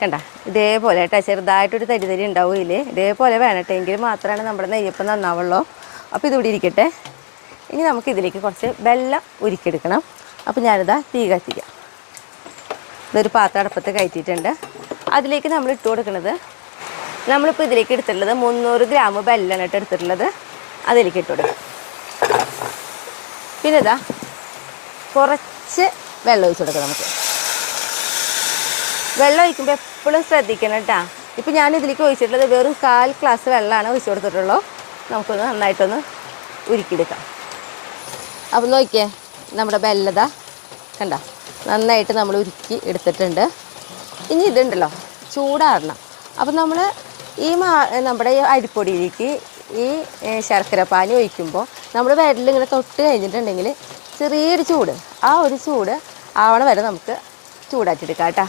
കണ്ട, ഇതേപോലെ കേട്ടോ ചെറുതായിട്ടൊരു തരിതരി ഉണ്ടാവില്ലേ, ഇതേപോലെ വേണട്ടെങ്കിൽ മാത്രമാണ് നമ്മുടെ നെയ്യപ്പം നന്നാവുള്ളൂ. അപ്പോൾ ഇതിവിടെ ഇരിക്കട്ടെ. ഇനി നമുക്കിതിലേക്ക് കുറച്ച് വെള്ളം ഉരുക്കിയെടുക്കണം. അപ്പോൾ ഞാനിതാ തീ കത്തിക്കാം. ഇതൊരു പാത്രം അടുപ്പത്ത് കയറ്റിയിട്ടുണ്ട്. അതിലേക്ക് നമ്മൾ ഇട്ട് കൊടുക്കുന്നത്, നമ്മളിപ്പോൾ ഇതിലേക്ക് എടുത്തിട്ടുള്ളത് 300 ഗ്രാം വെല്ലമാണ് ഇട്ട് എടുത്തിട്ടുള്ളത്. അതിലേക്ക് ഇട്ട് കൊടുക്കും. പിന്നെ ഇതാ കുറച്ച് വെള്ളം ഒഴിച്ച് കൊടുക്കാം. നമുക്ക് വെള്ളം ഒഴിക്കുമ്പോൾ എപ്പോഴും ശ്രദ്ധിക്കണം കേട്ടോ. ഇപ്പോൾ ഞാനിതിലേക്ക് ഒഴിച്ചിട്ടുള്ളത് വെറും 1/4 ഗ്ലാസ് വെള്ളമാണ് ഒഴിച്ച് കൊടുത്തിട്ടുള്ളൂ. നമുക്കൊന്ന് നന്നായിട്ടൊന്ന് ഉരുക്കിയെടുക്കാം. അപ്പോൾ നോക്കിയേ, നമ്മുടെ ബെല്ലത കണ്ട നന്നായിട്ട് നമ്മൾ ഉരുക്കി എടുത്തിട്ടുണ്ട്. ഇനി ഇതുണ്ടല്ലോ ചൂടാറണം. അപ്പം നമ്മൾ നമ്മുടെ ഈ അരിപ്പൊടിയിലേക്ക് ഈ ശർക്കര പാനി ഒഴിക്കുമ്പോൾ നമ്മൾ വിരലിങ്ങനെ തൊട്ട് കഴിഞ്ഞിട്ടുണ്ടെങ്കിൽ ചെറിയൊരു ചൂട്, ആ ഒരു ചൂട് ആവണ വരെ നമുക്ക് ചൂടാക്കിയെടുക്കാം കേട്ടോ.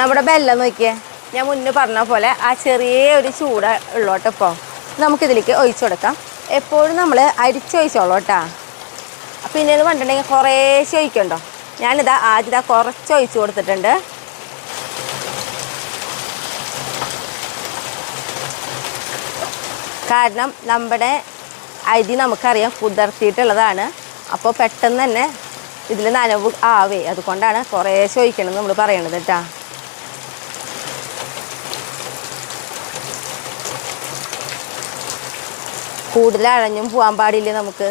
നമ്മുടെ ബെല്ലം നോക്കിയേ, ഞാൻ മുന്നേ പറഞ്ഞ പോലെ ആ ചെറിയ ഒരു ചൂട് ഉള്ളോട്ടോ. ഇപ്പോൾ നമുക്കിതിലേക്ക് ഒഴിച്ചു കൊടുക്കാം. എപ്പോഴും നമ്മൾ അരിച്ചൊഴിച്ചോളൂ കേട്ടോ. പിന്നെയെന്ന് പറഞ്ഞിട്ടുണ്ടെങ്കിൽ കുറേശ്ശെ ഒഴിക്കണ്ടോ. ഞാനിതാ ആദ്യം കുറച്ച് ഒഴിച്ച് കൊടുത്തിട്ടുണ്ട്. കാരണം നമ്മുടെ അരി നമുക്കറിയാം കുതിർത്തിയിട്ടുള്ളതാണ്. അപ്പോൾ പെട്ടെന്ന് തന്നെ ഇതിൽ നനവ് ആവേ, അതുകൊണ്ടാണ് കുറേശ്ശെ ഒഴിക്കണം നമ്മൾ പറയണത് കേട്ടോ. കൂടുതൽ അഴഞ്ഞും പോകാൻ പാടില്ല നമുക്ക്.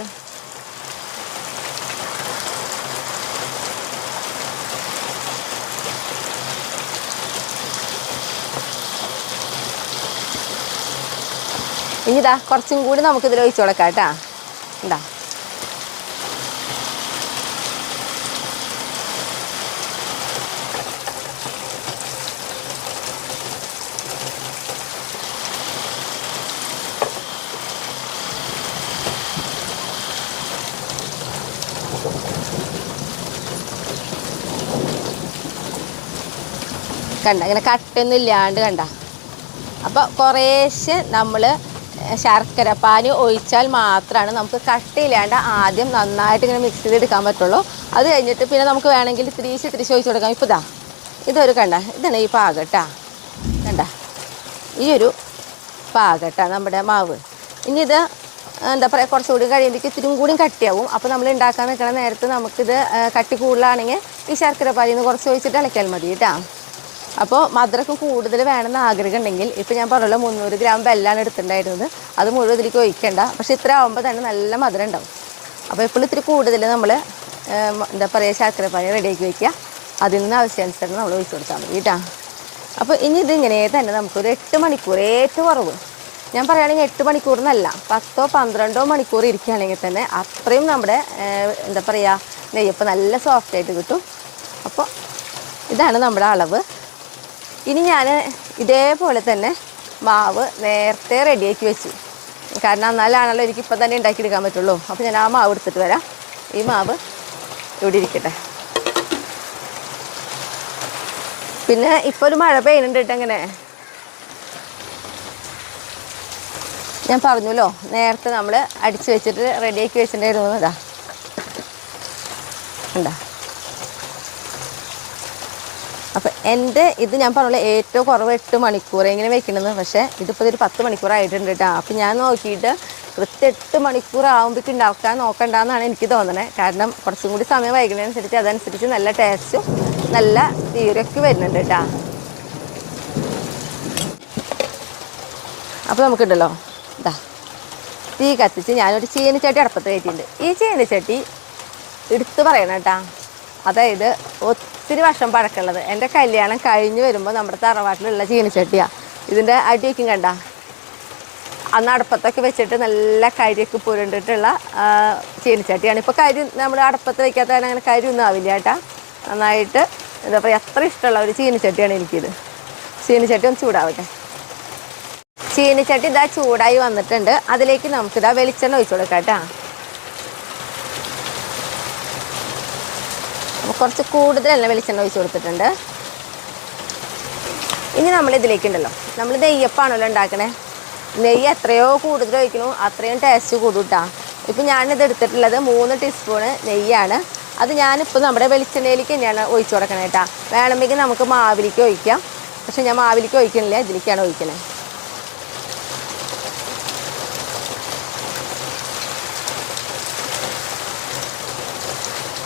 ഇനി ഇതാ കുറച്ചും കൂടി നമുക്കിതിൽ ഒഴിച്ചു കൊടുക്കാം കേട്ടാ. ഇതാ കണ്ട ഇങ്ങനെ കട്ടൊന്നും ഇല്ലാണ്ട് കണ്ട. അപ്പോൾ കുറേശ്ശെ നമ്മൾ ശർക്കര പാനി ഒഴിച്ചാൽ മാത്രമാണ് നമുക്ക് കട്ടയില്ലാണ്ട് ആദ്യം നന്നായിട്ട് ഇങ്ങനെ മിക്സ് ചെയ്തെടുക്കാൻ പറ്റുള്ളൂ. അത് കഴിഞ്ഞിട്ട് പിന്നെ നമുക്ക് വേണമെങ്കിൽ തിരിച്ച് ഒഴിച്ച് കൊടുക്കാം. ഇപ്പോൾ ഇതൊരു കണ്ട, ഇതാണ് ഈ പാകട്ടാ. കണ്ട ഈ ഒരു പാകട്ടാ നമ്മുടെ മാവ്. ഇനി ഇത് എന്താ പറയുക, കുറച്ചുകൂടി കഴിയുമ്പോഴേക്ക് ഇത്തിരി കൂടി കട്ടിയാവും. അപ്പോൾ നമ്മൾ ഉണ്ടാക്കാൻ നിൽക്കുന്ന നേരത്ത് നമുക്കിത് കട്ടി കൂടുതലാണെങ്കിൽ ഈ ശർക്കര പാനിന്ന് കുറച്ച് ഒഴിച്ചിട്ട് ഇളക്കിയാൽ മതി കേട്ടോ. അപ്പോൾ മധുരമൊക്കെ കൂടുതൽ വേണമെന്ന് ആഗ്രഹം ഉണ്ടെങ്കിൽ ഇപ്പോൾ ഞാൻ പറഞ്ഞല്ലോ 300 ഗ്രാം വെല്ലാണ് എടുത്തിട്ടുണ്ടായിരുന്നത്. അത് മുഴുവൻ ഇതിലേക്ക് ഒഴിക്കേണ്ട. പക്ഷേ ഇത്ര ആകുമ്പോൾ തന്നെ നല്ല മധുരം ഉണ്ടാവും. അപ്പോൾ ഇപ്പോൾ ഇത്തിരി കൂടുതൽ നമ്മൾ എന്താ പറയുക ശർക്കര പാനി റെഡിയാക്കി വയ്ക്കുക. അതിൽ നിന്ന് ആവശ്യാനുസരണം നമ്മൾ ഒഴിച്ച് കൊടുത്താൽ മതി കേട്ടോ. അപ്പോൾ ഇനി ഇതിങ്ങനെ തന്നെ നമുക്കൊരു 8 മണിക്കൂർ, ഏറ്റവും കുറവ് ഞാൻ പറയുകയാണെങ്കിൽ 8 മണിക്കൂർ എന്നല്ല, 10 12 മണിക്കൂർ ഇരിക്കുകയാണെങ്കിൽ തന്നെ അത്രയും നമ്മുടെ എന്താ പറയുക നെയ്യപ്പം നല്ല സോഫ്റ്റായിട്ട് കിട്ടും. അപ്പോൾ ഇതാണ് നമ്മുടെ അളവ്. ഇനി ഞാൻ ഇതേപോലെ തന്നെ മാവ് നേരത്തെ റെഡിയാക്കി വെച്ചു. കാരണം എന്നാലാണല്ലോ എനിക്ക് ഇപ്പം തന്നെ ഉണ്ടാക്കിയെടുക്കാൻ പറ്റുള്ളൂ. അപ്പോൾ ഞാൻ ആ മാവ് എടുത്തിട്ട് വരാം. ഈ മാവ് ഇവിടെ ഇരിക്കട്ടെ. പിന്നെ ഇപ്പോൾ ഒരു മഴ പെയ്യുന്നുണ്ട് കേട്ടോ. അങ്ങനെ ഞാൻ പറഞ്ഞല്ലോ നേരത്തെ നമ്മൾ അടിച്ച് വെച്ചിട്ട് റെഡിയാക്കി വെച്ചിട്ടുണ്ടായിരുന്നു. ഇതാ ഉണ്ടാ. അപ്പം എൻ്റെ ഇത് ഞാൻ പറഞ്ഞല്ലോ ഏറ്റവും കുറവ് 8 മണിക്കൂർ എങ്ങനെ വെക്കണമെന്ന്. പക്ഷേ ഇതിപ്പോൾ ഒരു 10 മണിക്കൂറായിട്ടുണ്ട് കേട്ടോ. അപ്പം ഞാൻ നോക്കിയിട്ട് കൃത്യം 8 മണിക്കൂർ ആകുമ്പോഴേക്കും ഉണ്ടാക്കാൻ നോക്കണ്ടെന്നാണ് എനിക്ക് തോന്നണേ. കാരണം കുറച്ചും കൂടി സമയം വൈകുന്നതിനനുസരിച്ച് അതനുസരിച്ച് നല്ല ടേസ്റ്റും നല്ല തീരൊക്കെ വരുന്നുണ്ട് കേട്ടോ. അപ്പോൾ നമുക്കുണ്ടല്ലോ ഇതാ തീ കത്തിച്ച് ഞാനൊരു ചീനിച്ചട്ടി അടുപ്പത്ത് കയറ്റിയിട്ടുണ്ട്. ഈ ചീനിച്ചട്ടി എടുത്ത് പറയണം കേട്ടോ. അതായത് ഒത്തിരി വർഷം പഴക്കമുള്ളത്. എൻ്റെ കല്യാണം കഴിഞ്ഞ് വരുമ്പോൾ നമ്മുടെ തറവാട്ടിലുള്ള ചീനിച്ചട്ടിയാണ്. ഇതിൻ്റെ അടിയൊക്കെ കണ്ട അന്ന് അടുപ്പത്തൊക്കെ വെച്ചിട്ട് നല്ല കരിയൊക്കെ പുരണ്ടിട്ടുള്ള ചീനിച്ചട്ടിയാണ്. ഇപ്പോൾ കരി നമ്മൾ അടുപ്പത്ത് വയ്ക്കാത്ത അങ്ങനെ കരിയൊന്നും ആവില്ല കേട്ടാ. നന്നായിട്ട് എന്താ പറയുക അത്ര ഇഷ്ടമുള്ള ഒരു ചീനിച്ചട്ടിയാണ് എനിക്കിത്. ചീനിച്ചട്ടി ഒന്ന് ചൂടാവട്ടെ. ചീനിച്ചട്ടി ഇതാ ചൂടായി വന്നിട്ടുണ്ട്. അതിലേക്ക് നമുക്കിതാ വെളിച്ചെണ്ണ ഒഴിച്ചു കൊടുക്കാം കേട്ടോ. അപ്പോൾ കുറച്ച് കൂടുതൽ വെളിച്ചെണ്ണ ഒഴിച്ച് കൊടുത്തിട്ടുണ്ട്. ഇനി നമ്മളിതിലേക്കുണ്ടല്ലോ, നമ്മൾ നെയ്യപ്പാണല്ലോ ഉണ്ടാക്കണേ. നെയ്യ് എത്രയോ കൂടുതൽ ഒഴിക്കണു അത്രയും ടേസ്റ്റ് കൂടും കേട്ടോ. ഇപ്പം ഞാനിത് എടുത്തിട്ടുള്ളത് 3 ടീസ്പൂണ് നെയ്യാണ്. അത് ഞാനിപ്പോൾ നമ്മുടെ വെളിച്ചെണ്ണയിലേക്ക് തന്നെയാണ് ഒഴിച്ചു കൊടുക്കണേ കേട്ടോ. വേണമെങ്കിൽ നമുക്ക് മാവിലേക്ക് ഒഴിക്കാം. പക്ഷെ ഞാൻ മാവിലേക്ക് ഒഴിക്കണില്ല, ഇതിലേക്കാണ് ഒഴിക്കണേ.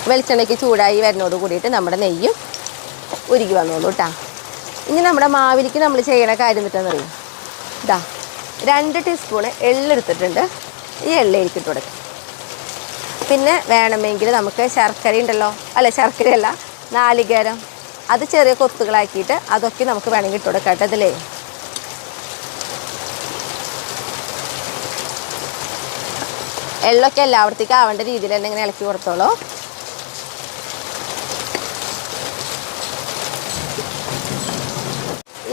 വെളിച്ചെണ്ണയ്ക്ക് ചൂടായി വരുന്നതോട് കൂടിയിട്ട് നമ്മുടെ നെയ്യും ഉരുകി വന്നോളൂ കേട്ടോ. ഇനി നമ്മുടെ മാവിലേക്ക് നമ്മൾ ചെയ്യണ കാര്യം എന്നിട്ടെന്ന് അറിയും. ഇതാ 2 ടീസ്പൂണ് എള്ളെടുത്തിട്ടുണ്ട്. ഈ എള്ളയിലേക്ക് ഇട്ട് കൊടുക്കാം. പിന്നെ വേണമെങ്കിൽ നമുക്ക് ശർക്കര ഉണ്ടല്ലോ, അല്ല ശർക്കരയല്ല നാളികേരം, അത് ചെറിയ കൊത്തുകളാക്കിയിട്ട് അതൊക്കെ നമുക്ക് വേണമെങ്കിൽ ഇട്ട് കൊടുക്കാം കേട്ടോ. ഇതിലേ എള്ളൊക്കെ എല്ലായിടത്തേക്കും ആവേണ്ട രീതിയിൽ തന്നെ ഇങ്ങനെ ഇളക്കി കൊടുത്തോളൂ.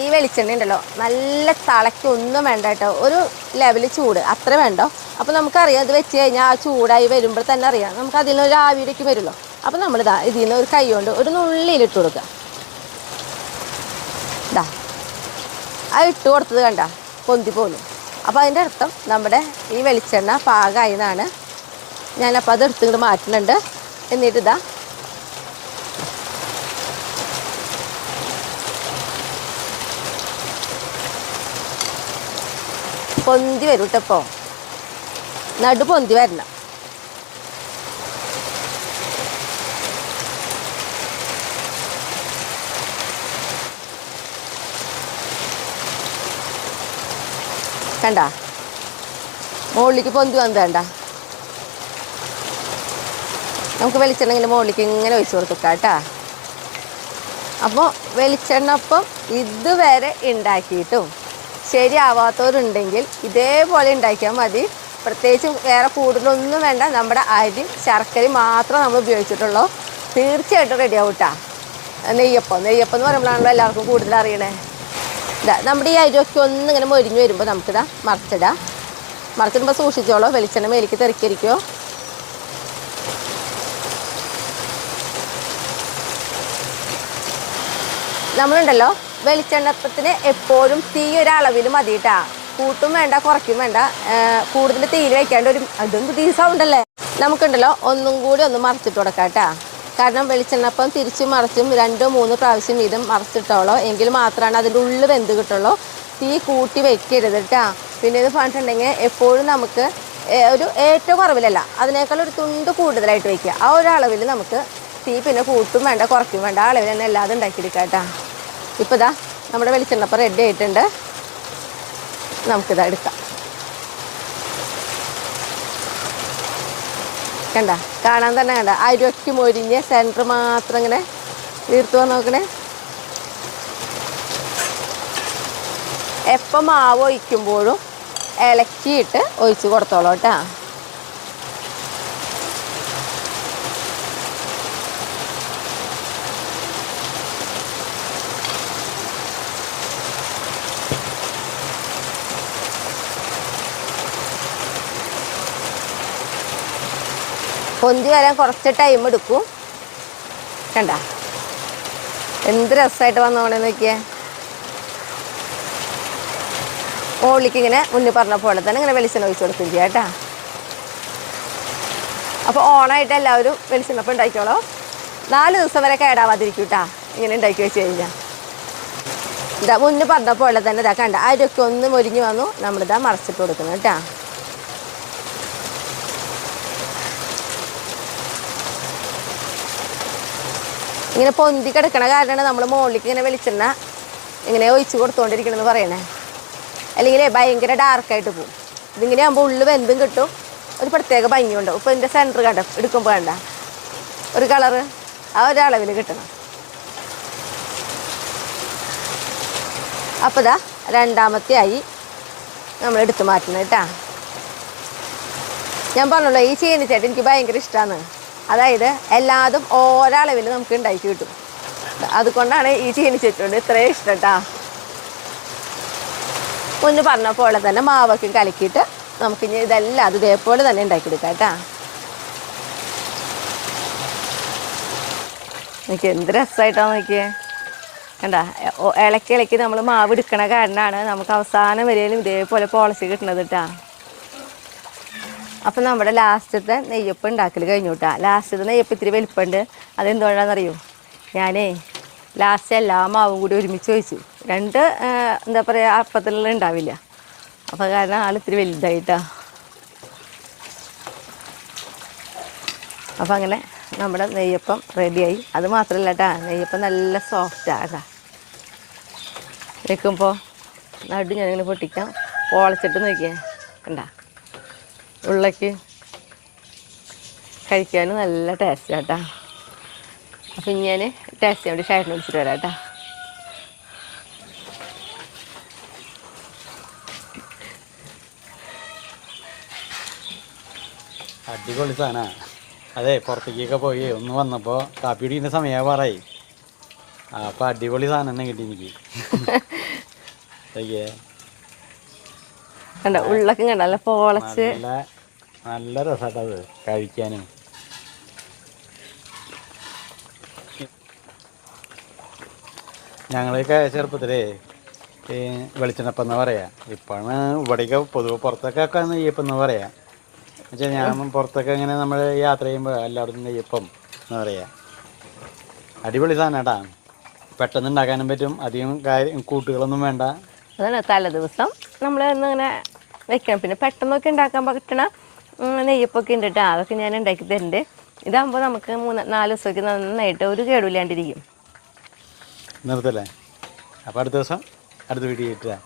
ഈ വെളിച്ചെണ്ണ ഉണ്ടല്ലോ നല്ല തിളയ്ക്കൊന്നും വേണ്ട കേട്ടോ. ഒരു ലെവൽ ചൂട് അത്ര വേണ്ടോ. അപ്പോൾ നമുക്കറിയാം ഇത് വെച്ച് കഴിഞ്ഞാൽ ആ ചൂടായി വരുമ്പോൾ തന്നെ അറിയാം നമുക്ക് അതിൽ നിന്ന് ഒരു ആവിയിലേക്ക് വരുമല്ലോ. അപ്പോൾ നമ്മളിതാ ഇതിൽ നിന്ന് ഒരു കൈ കൊണ്ട് ഒരു നുള്ളിയിലിട്ട് കൊടുക്കുക. ഇതാ ആ ഇട്ട് കൊടുത്തത് കണ്ട പൊന്തി പോലും. അപ്പോൾ അതിൻ്റെ അർത്ഥം നമ്മുടെ ഈ വെളിച്ചെണ്ണ പാകമായി എന്നാണ്. ഞാനപ്പോൾ അത് എടുത്തിങ്ങോട്ട് മാറ്റുന്നുണ്ട്. എന്നിട്ട് ഇതാ പൊന്തി വരും കേട്ടോ. ഇപ്പോൾ നടു പൊന്തി വരണം. കണ്ട മുകളിലേക്ക് പൊന്തി വന്നത് കണ്ട. നമുക്ക് വെളിച്ചെണ്ണ ഇങ്ങനെ മുകളിലേക്ക് ഇങ്ങനെ ഒഴിച്ച് കൊടുക്കാം കേട്ടോ. അപ്പോൾ വെളിച്ചെണ്ണ അപ്പം ഇതുവരെ ഉണ്ടാക്കിയിട്ടും ശരിയാവാത്തവരുണ്ടെങ്കിൽ ഇതേപോലെ ഉണ്ടാക്കിയാൽ മതി. പ്രത്യേകിച്ച് വേറെ കൂടുതലൊന്നും വേണ്ട. നമ്മുടെ അരി ശർക്കരയും മാത്രം നമ്മൾ ഉപയോഗിച്ചിട്ടുള്ളൂ. തീർച്ചയായിട്ടും റെഡിയാവും കേട്ടോ. നെയ്യപ്പം എന്ന് പറയുമ്പോഴാണല്ലോ എല്ലാവർക്കും കൂടുതൽ അറിയണേ. ഇതാ നമ്മുടെ ഈ അരിയൊക്കെ ഒന്നിങ്ങനെ മൊരിഞ്ഞ് വരുമ്പോൾ നമുക്കിതാ മറിച്ചിടുമ്പോൾ സൂക്ഷിച്ചോളൂ, വെളിച്ചെണ്ണ മേലേക്ക് തെറിക്കരിക്കോ. നമ്മളുണ്ടല്ലോ വെളിച്ചെണ്ണപ്പത്തിന് എപ്പോഴും തീ ഒരളവിൽ മതി കേട്ടാ. കൂട്ടും വേണ്ട കുറയ്ക്കും വേണ്ട. കൂടുതൽ തീയിൽ വയ്ക്കാണ്ട് അതും തീ സൗണ്ടല്ലേ. നമുക്കുണ്ടല്ലോ ഒന്നും കൂടി ഒന്ന് മറിച്ചിട്ട് കൊടുക്കാം കേട്ടാ. കാരണം വെളിച്ചെണ്ണപ്പം തിരിച്ചും മറിച്ചും 2-3 പ്രാവശ്യം വീതം മറിച്ചിട്ടോളോ, എങ്കിൽ മാത്രമാണ് അതിൻ്റെ ഉള്ളിൽ വെന്ത് കിട്ടുള്ളൂ. തീ കൂട്ടി വെക്കരുത് കേട്ടാ. പിന്നെ ഇത് പറഞ്ഞിട്ടുണ്ടെങ്കിൽ എപ്പോഴും നമുക്ക് ഒരു ഏറ്റവും കുറവിലല്ല, അതിനേക്കാൾ ഒരു തുണ്ട് കൂടുതലായിട്ട് വയ്ക്കുക. ആ ഒരു അളവിൽ നമുക്ക് തീ പിന്നെ കൂട്ടും വേണ്ട കുറയ്ക്കും വേണ്ട, ആ അളവിൽ തന്നെ എല്ലാതും ഉണ്ടാക്കിയെടുക്കാം കേട്ടാ. ഇപ്പോൾ ഇതാ നമ്മുടെ വെളിച്ചെണ്ണപ്പം റെഡി ആയിട്ടുണ്ട്. നമുക്കിതാ എടുക്കാം. കണ്ട, കാണാൻ തന്നെ കണ്ട അരിയൊക്കെ മൊരിഞ്ഞ് സെൻറ്റർ മാത്രം ഇങ്ങനെ വീർത്ത് വന്ന് നോക്കണേ. എപ്പം മാവ് ഒഴിക്കുമ്പോഴും ഇളക്കിയിട്ട് ഒഴിച്ച് കൊടുത്തോളൂ കേട്ടാ. പൊന്തി വരാൻ കുറച്ച് ടൈം എടുക്കും. കണ്ട എന്ത് രസമായിട്ട് വന്നോണെന്ന് നോക്കിയേ. മുകളിലേക്ക് ഇങ്ങനെ മുന്നേ പറഞ്ഞ പോലെ തന്നെ ഇങ്ങനെ വെളിച്ചെണ്ണ ഒഴിച്ച് കൊടുക്കും ചെയ്യാം കേട്ടാ. അപ്പോൾ ഓണായിട്ട് എല്ലാവരും വെളിച്ചെണ്ണപ്പം ഉണ്ടാക്കിക്കോളൂ. 4 ദിവസം വരെ കേടാവാതിരിക്കും കേട്ടാ ഇങ്ങനെ ഉണ്ടാക്കി വെച്ച് കഴിഞ്ഞാൽ. ഇതാ മുന്നേ പറഞ്ഞ പോലെ തന്നെ ഇതാ കണ്ട അരിയൊക്കെ ഒന്ന് മൊരിഞ്ഞ് വന്നു. നമ്മളിതാ മറച്ചിട്ട് കൊടുക്കണം കേട്ടാ. ഇങ്ങനെ പൊന്തി കിടക്കണ കാരണമാണ് നമ്മൾ മുകളിലേക്ക് ഇങ്ങനെ വെളിച്ചെണ്ണ ഇങ്ങനെ ഒഴിച്ച് കൊടുത്തുകൊണ്ടിരിക്കണമെന്ന് പറയണേ. അല്ലെങ്കിൽ ഭയങ്കര ഡാർക്കായിട്ട് പോകും. ഇതിങ്ങനെ ആകുമ്പോൾ ഉള്ളിൽ വെന്തും കിട്ടും, ഒരു പ്രത്യേക ഭംഗിയുണ്ടാവും. ഇപ്പോൾ ഇതിൻ്റെ സെൻറ്റർ കണ്ട എടുക്കുമ്പോൾ വേണ്ട ഒരു കളറ് ആ ഒരളവിൽ കിട്ടണം. അപ്പോൾ ഇതാ രണ്ടാമത്തെ ആയി നമ്മൾ എടുത്ത് മാറ്റണം കേട്ടാ. ഞാൻ പറഞ്ഞല്ലോ ഈ ചീനിച്ചേട്ടൻ എനിക്ക് ഭയങ്കര ഇഷ്ടമാണ്. അതായത് എല്ലാതും ഓരളവിൽ നമുക്ക് ഉണ്ടാക്കി കിട്ടും. അതുകൊണ്ടാണ് ഈ ചീനിച്ചേട്ടോട് ഇത്രയും ഇഷ്ടം കേട്ടാ. മുന്നേ പറഞ്ഞ പോലെ തന്നെ മാവൊക്കെ കലക്കിയിട്ട് നമുക്കിനി ഇതെല്ലാം അത് ഇതേപോലെ തന്നെ ഉണ്ടാക്കിയെടുക്കാം കേട്ടാ. എനിക്ക് എന്ത് രസമായിട്ടാണ് നോക്കിയേ. കണ്ട ഇളക്കി നമ്മൾ മാവ് എടുക്കണ കാരണമാണ് നമുക്ക് അവസാനം വരെയും ഇതേപോലെ പോളിസി കിട്ടണത് കേട്ടാ. അപ്പം നമ്മുടെ ലാസ്റ്റത്തെ നെയ്യപ്പം ഉണ്ടാക്കൽ കഴിഞ്ഞു കേട്ടാ. ലാസ്റ്റത്തെ നെയ്യപ്പം ഇത്തിരി വലിപ്പമുണ്ട്. അതെന്തുകൊണ്ടാണെന്നറിയോ, ഞാനേ ലാസ്റ്റ് എല്ലാ മാവും കൂടി ഒരുമിച്ച് ഒഴിച്ചു. 2 എന്താ പറയുക അപ്പത്തിലുള്ള ഉണ്ടാവില്ല. അപ്പോൾ കാരണം ആളിത്തിരി വലുതായിട്ടാ. അപ്പം അങ്ങനെ നമ്മുടെ നെയ്യപ്പം റെഡിയായി. അത് മാത്രമല്ല കേട്ടാ, നെയ്യപ്പം നല്ല സോഫ്റ്റാണ് കേട്ടാ. വെക്കുമ്പോൾ നടു ഞാനിങ്ങനെ പൊട്ടിക്കാം. പൊളച്ചിട്ട് നോക്കിയേ കണ്ട, ഉള്ളക്ക് കഴിക്കാനും നല്ല ടേസ്റ്റ് കേട്ടാ. അപ്പം ഞാൻ ടേസ്റ്റ് വേണ്ടി ഷായിട്ടിന് വിളിച്ചിട്ട് വരാം കേട്ടാ. അടിപൊളി സാധനമാണ്. അതെ, പുറത്തേക്കൊക്കെ പോയി ഒന്ന് വന്നപ്പോൾ കാപ്പി കുടിക്കുന്ന സമയം പറയും. അപ്പം അടിപൊളി സാധനം തന്നെ കിട്ടി എനിക്ക്. കണ്ട ഉള്ളൊക്കെ കണ്ട നല്ല പോളച്ച് നല്ല രസമായിട്ടത് കഴിക്കാനും. ഞങ്ങളൊക്കെ ചെറുപ്പത്തിലേ വെളിച്ചെണ്ണപ്പം എന്ന് പറയാം. ഇപ്പോഴാണ് ഇവിടേക്ക് പൊതുവെ പുറത്തൊക്കെ നെയ്യപ്പം എന്ന് പറയാം. എന്നുവെച്ചാൽ ഞാൻ പുറത്തൊക്കെ ഇങ്ങനെ നമ്മൾ യാത്ര ചെയ്യുമ്പോൾ എല്ലായിടത്തും നെയ്യപ്പം എന്ന് പറയാം. അടിപൊളി സാധനം കേട്ടാ. പെട്ടെന്ന് ഉണ്ടാക്കാനും പറ്റും, അധികം കൂട്ടുകളൊന്നും വേണ്ട. അതാണ് തലേ ദിവസം നമ്മൾ ഇങ്ങനെ വെക്കണം. പിന്നെ പെട്ടെന്നൊക്കെ ഉണ്ടാക്കാൻ പറ്റണ നെയ്യപ്പൊക്കെ ഉണ്ട് കേട്ടോ. അതൊക്കെ ഞാൻ ഉണ്ടാക്കി തരുന്നുണ്ട്. ഇതാകുമ്പോൾ നമുക്ക് 3-4 ദിവസമൊക്കെ നന്നായിട്ട് ഒരു കേടുമില്ലാണ്ടിരിക്കും. നിർത്തല്ലേ. അപ്പോൾ അടുത്ത ദിവസം അടുത്ത വീഡിയോ ഇട്ടാ.